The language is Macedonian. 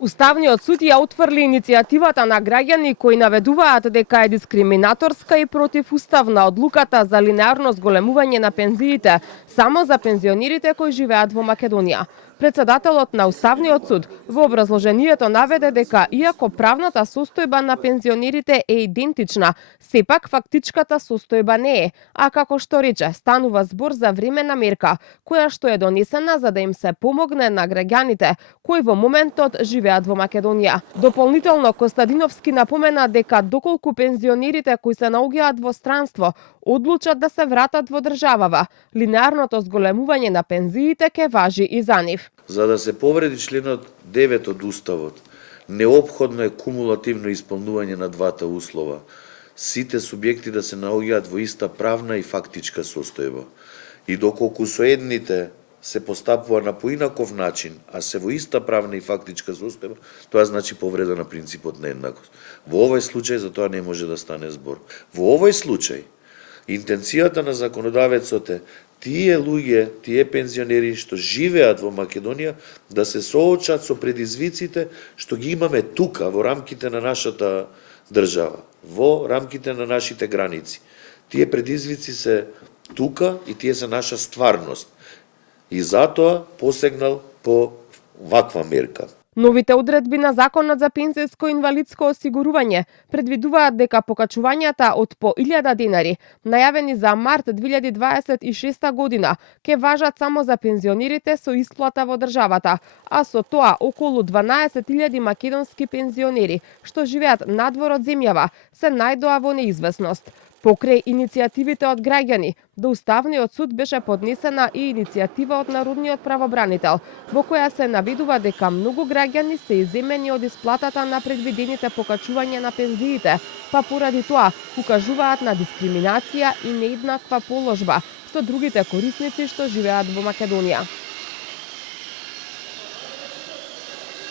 Уставниот суд ја утврли иницијативата на граѓани кои наведуваат дека е дискриминаторска и противуставна одлуката за линеарно зголемување на пензиите само за пензионерите кои живеат во Македонија. Председателот на Уставниот суд во образложението наведе дека иако правната состојба на пензионерите е идентична, сепак фактичката состојба не е, а како што рече, станува збор за времена мерка, која што е донесена за да им се помогне на граѓаните кои во моментот живеат во Македонија. Дополнително Костадиновски напомена дека доколку пензионерите кои се наоѓаат во странство одлучат да се вратат во државава, линеарното зголемување на пензиите ќе важи и за нив. За да се повреди членот 9 од Уставот, неопходно е кумулативно исполнување на двата услова. Сите субјекти да се наоѓаат во иста правна и фактичка состојба. И доколку со едните се постапува на поинаков начин, а се во иста правна и фактичка состојба, тоа значи повреда на принципот на еднакост. Во овој случај за тоа не може да стане збор. Во овој случај интенцијата на законодавецот е тие луѓе, тие пензионери што живеат во Македонија да се соочат со предизвиците што ги имаме тука во рамките на нашата држава, во рамките на нашите граници. Тие предизвици се тука и тие се наша стварност. И затоа посегнал по ваква мерка. Новите одредби на Законот за пензијско и инвалидско осигурување предвидуваат дека покачувањата од по 1000 денари, најавени за март 2026 година, ќе важат само за пензионерите со исплата во државата, а со тоа околу 12.000 македонски пензионери што живеат надвор од земјава се најдоа во неизвестност. Покрај иницијативите од граѓани, до Уставниот суд беше поднесена и иницијатива од Народниот правобранител, во која се наведува дека многу граѓани се изземени од исплатата на предвидените покачувања на пензиите, па поради тоа укажуваат на дискриминација и нееднаква положба со другите корисници што живеат во Македонија.